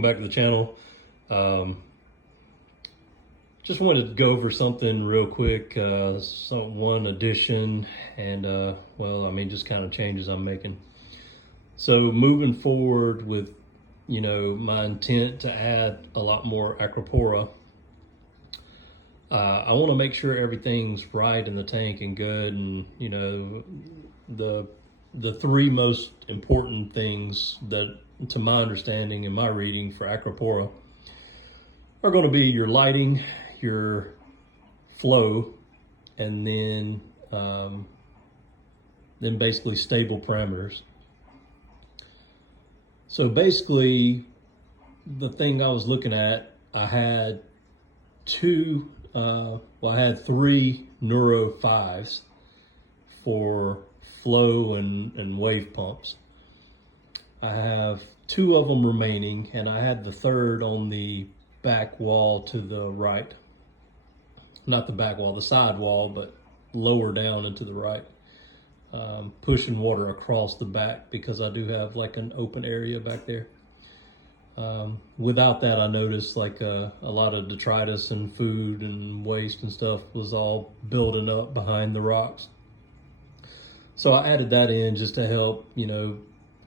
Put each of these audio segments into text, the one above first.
welcome back to the channel. Just wanted to go over something real quick, one addition and well, I mean, just kind of changes I'm making. So moving forward with, you know, my intent to add a lot more Acropora, I want to make sure everything's right in the tank and good, and you know, the three most important things that, to my understanding and my reading for Acropora, are going to be your lighting, your flow, and then basically stable parameters. So basically, the thing I was looking at, I had I had three Neuro 5s for flow and wave pumps. I have two of them remaining, and I had the third on the back wall to the right. Not the back wall, the side wall, but lower down and to the right. Pushing water across the back because I do have like an open area back there. Without that, I noticed like a lot of detritus and food and waste and stuff was all building up behind the rocks. So I added that in just to help, you know,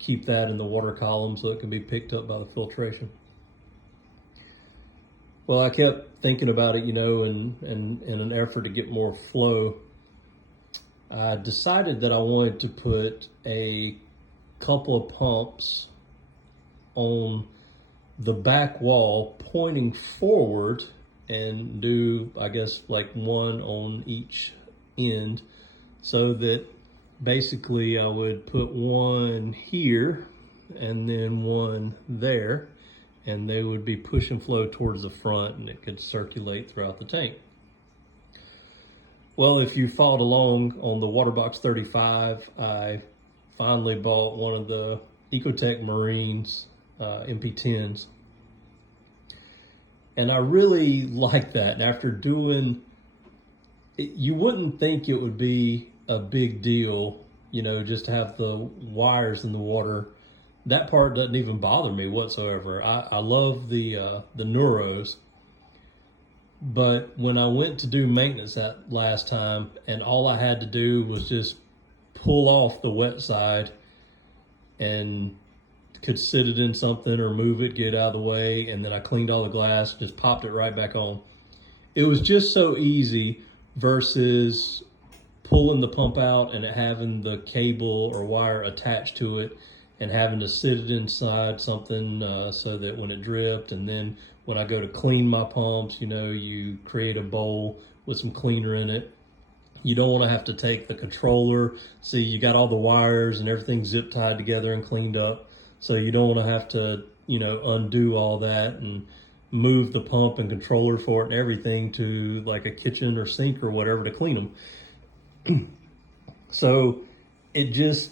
keep that in the water column so it can be picked up by the filtration. Well, I kept thinking about it, you know, and in an effort to get more flow, I decided that I wanted to put a couple of pumps on the back wall pointing forward and do, I guess, like one on each end, so that basically I would put one here and then one there, and they would be push and flow towards the front, and it could circulate throughout the tank. Well, if you followed along on the Waterbox 35, I finally bought one of the Ecotech Marines MP10s. And I really like that. And after doing it, you wouldn't think it would be a big deal, you know, just to have the wires in the water. That part doesn't even bother me whatsoever. I love the Neuros. But when I went to do maintenance that last time, and all I had to do was just pull off the wet side and could sit it in something or move it, get it out of the way, and then I cleaned all the glass, just popped it right back on. It was just so easy versus pulling the pump out and having the cable or wire attached to it and having to sit it inside something so that when it dripped, and then when I go to clean my pumps, you know, you create a bowl with some cleaner in it. You don't want to have to take the controller. See, you got all the wires and everything zip tied together and cleaned up. So you don't want to have to, you know, undo all that and move the pump and controller for it and everything to like a kitchen or sink or whatever to clean them. So it just,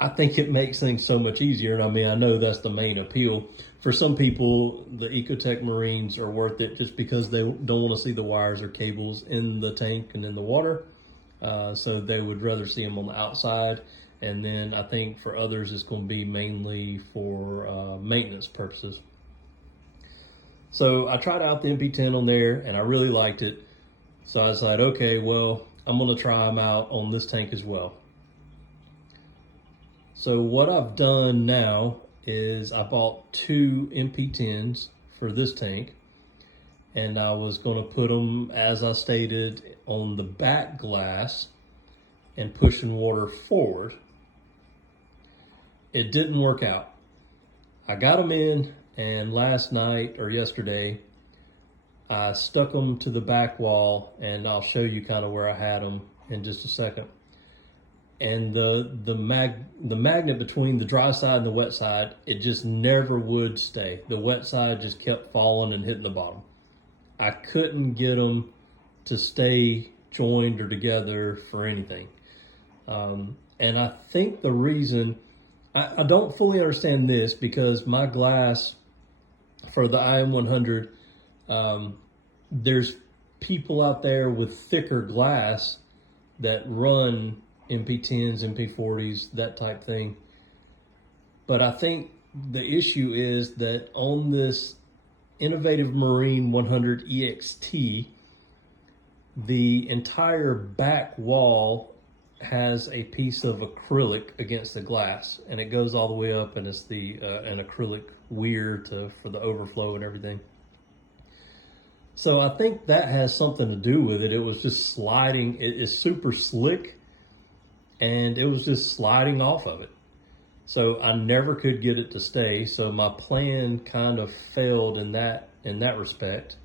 I think it makes things so much easier. And I mean, I know that's the main appeal. For some people, the Ecotech Marines are worth it just because they don't want to see the wires or cables in the tank and in the water. So they would rather see them on the outside. And then I think for others, it's going to be mainly for maintenance purposes. So I tried out the MP10 on there and I really liked it. So I decided, okay, well, I'm going to try them out on this tank as well. So what I've done now is I bought two MP10s for this tank, and I was going to put them, as I stated, on the back glass and pushing water forward. It didn't work out. I got them in, and last night or yesterday, I stuck them to the back wall, and I'll show you kind of where I had them in just a second. And the magnet between the dry side and the wet side, it just never would stay. The wet side just kept falling and hitting the bottom. I couldn't get them to stay joined or together for anything. And I think the reason, I don't fully understand this, because my glass for the IM100, there's people out there with thicker glass that run MP10s, MP40s, that type thing. But I think the issue is that on this Innovative Marine 100EXT, the entire back wall has a piece of acrylic against the glass, and it goes all the way up, and it's the an acrylic weir for the overflow and everything. So I think that has something to do with it. It was just sliding. It is super slick, and it was just sliding off of it. So I never could get it to stay. So my plan kind of failed in that respect.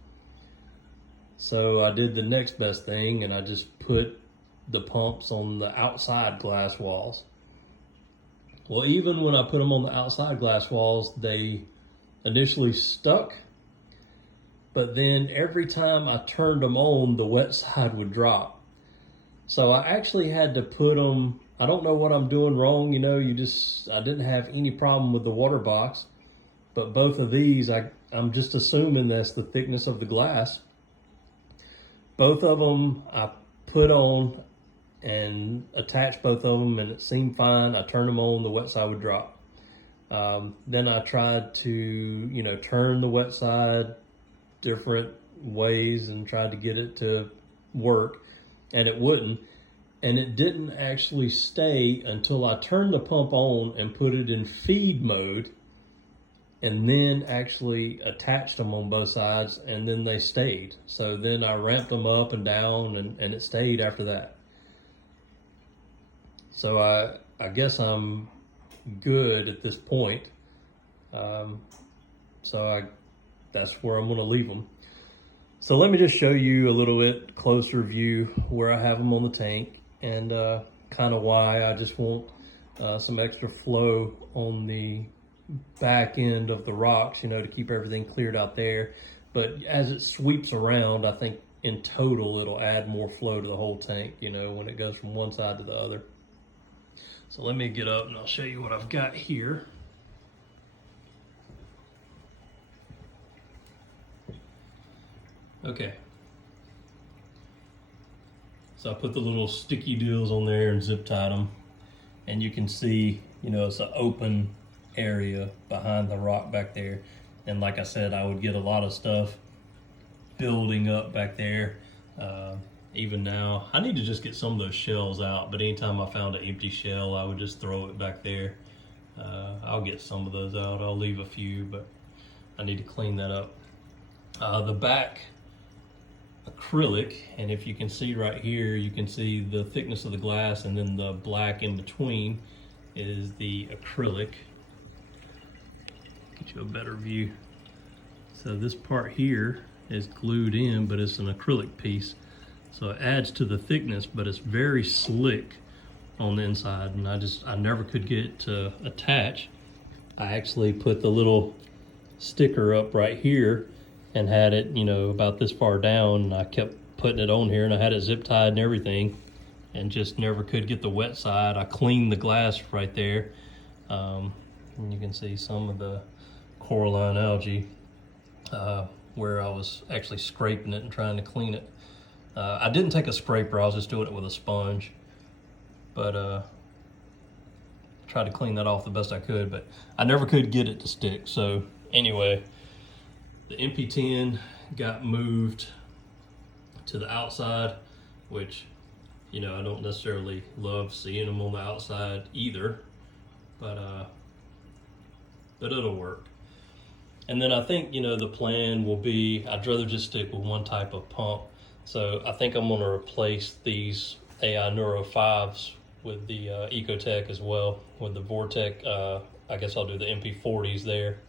So I did the next best thing, and I just put the pumps on the outside glass walls. Well, even when I put them on the outside glass walls, they initially stuck, but then every time I turned them on, the wet side would drop. So I actually had to put them, I don't know what I'm doing wrong, I didn't have any problem with the water box, but both of these, I'm just assuming that's the thickness of the glass. Both of them I put on and attached both of them, and it seemed fine. I turned them on, the wet side would drop. Then I tried to, turn the wet side different ways and tried to get it to work, and it wouldn't. And it didn't actually stay until I turned the pump on and put it in feed mode, and then actually attached them on both sides, and then they stayed. So then I ramped them up and down, and it stayed after that. So I guess I'm good at this point. That's where I'm gonna leave them. So let me just show you a little bit closer view where I have them on the tank, and kind of why I just want some extra flow on the back end of the rocks, to keep everything cleared out there. But as it sweeps around, I think in total it'll add more flow to the whole tank, when it goes from one side to the other. So let me get up and I'll show you what I've got here. Okay. So I put the little sticky deals on there and zip tied them. And you can see, it's an open area behind the rock back there. And like I said, I would get a lot of stuff building up back there. Even now, I need to just get some of those shells out, but anytime I found an empty shell, I would just throw it back there. I'll get some of those out. I'll leave a few, but I need to clean that up. The back acrylic, and if you can see right here, you can see the thickness of the glass, and then the black in between is the acrylic. Get you a better view. So this part here is glued in, but it's an acrylic piece. So it adds to the thickness, but it's very slick on the inside, and I never could get it to attach. I actually put the little sticker up right here and had it, about this far down, and I kept putting it on here, and I had it zip tied and everything, and just never could get the wet side. I cleaned the glass right there, and you can see some of the coralline algae where I was actually scraping it and trying to clean it. I didn't take a scraper, I was just doing it with a sponge, but tried to clean that off the best I could, but I never could get it to stick. So anyway, the MP10 got moved to the outside, which, I don't necessarily love seeing them on the outside either, but it'll work. And then I think, the plan will be, I'd rather just stick with one type of pump. So I think I'm gonna replace these AI Neuro 5s with the Ecotech as well, with the Vortech. I guess I'll do the MP40s there.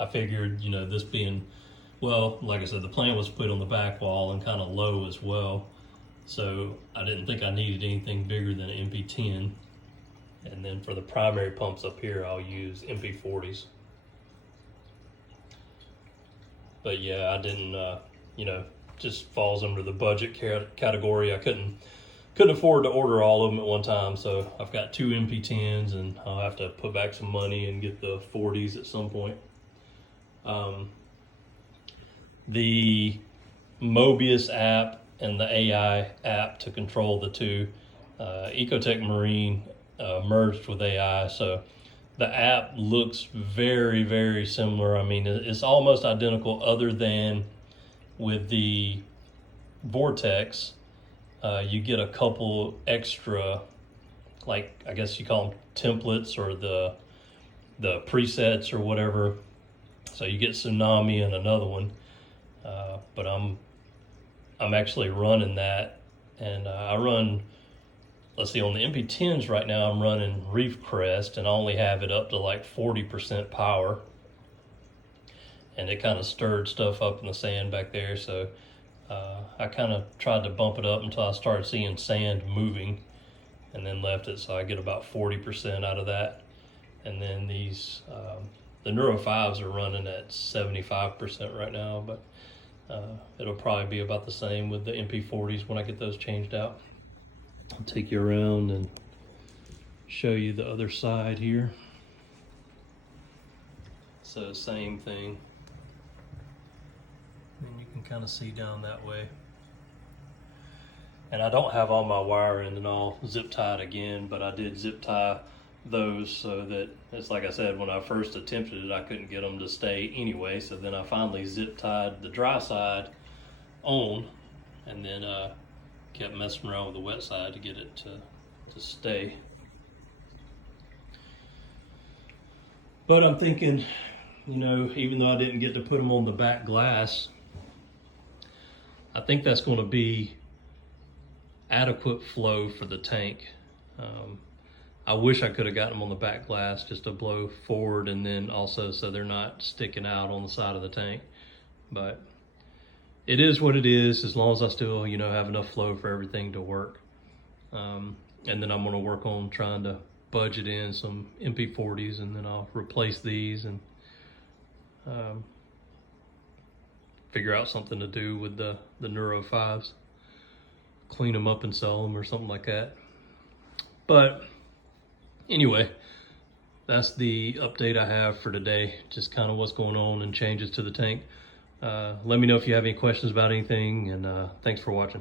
I figured, this being, well, like I said, the plant was put on the back wall and kind of low as well. So I didn't think I needed anything bigger than an MP10. And then for the primary pumps up here, I'll use MP40s. But yeah, I didn't, just falls under the budget category. I couldn't afford to order all of them at one time, so I've got 2 MP10s, and I'll have to put back some money and get the 40s at some point. The Mobius app and the AI app to control the two, Ecotech Marine merged with AI, so The app looks very, very similar. I mean, it's almost identical, other than with the Vortechs, you get a couple extra, like, I guess you call them templates, or the presets or whatever. So you get Tsunami and another one, but I'm actually running that, and I run, let's see, on the MP10s right now I'm running Reef Crest, and I only have it up to like 40% power, and it kind of stirred stuff up in the sand back there. So I kind of tried to bump it up until I started seeing sand moving, and then left it, so I get about 40% out of that. And then these the Neuro 5s are running at 75% right now, but it'll probably be about the same with the MP40s when I get those changed out. I'll take you around and show you the other side here. So same thing. And you can kind of see down that way. And I don't have all my wiring and all zip tied again, but I did zip tie those so that, it's like I said, when I first attempted it, I couldn't get them to stay anyway. So then I finally zip tied the dry side on, and then kept messing around with the wet side to get it to stay. But I'm thinking, you know, even though I didn't get to put them on the back glass, I think that's going to be adequate flow for the tank. I wish I could have gotten them on the back glass just to blow forward, and then also so they're not sticking out on the side of the tank. But it is what it is, as long as I still, you know, have enough flow for everything to work. And then I'm going to work on trying to budget in some MP40s, and then I'll replace these and figure out something to do with the Neuro 5s. Clean them up and sell them or something like that. But anyway, that's the update I have for today. Just kind of what's going on and changes to the tank. Let me know if you have any questions about anything, and thanks for watching.